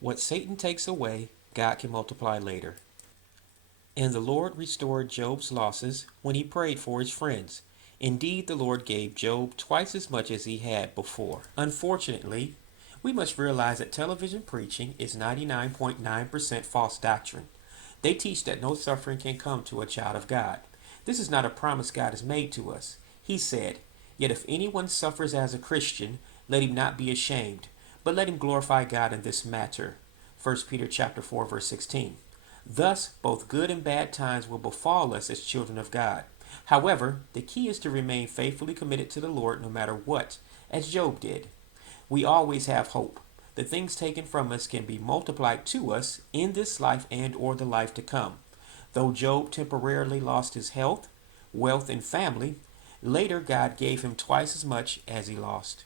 What Satan takes away, God can multiply later. And the Lord restored Job's losses when he prayed for his friends. Indeed, the Lord gave Job twice as much as he had before. Unfortunately, we must realize that television preaching is 99.9% false doctrine. They teach that no suffering can come to a child of God. This is not a promise God has made to us. He said, "Yet if anyone suffers as a Christian, let him not be ashamed, but let him glorify God in this matter." 1 Peter chapter 4, verse 16. Thus, both good and bad times will befall us as children of God. However, the key is to remain faithfully committed to the Lord no matter what, as Job did. We always have hope. The things taken from us can be multiplied to us in this life and or the life to come. Though Job temporarily lost his health, wealth, and family, later God gave him twice as much as he lost.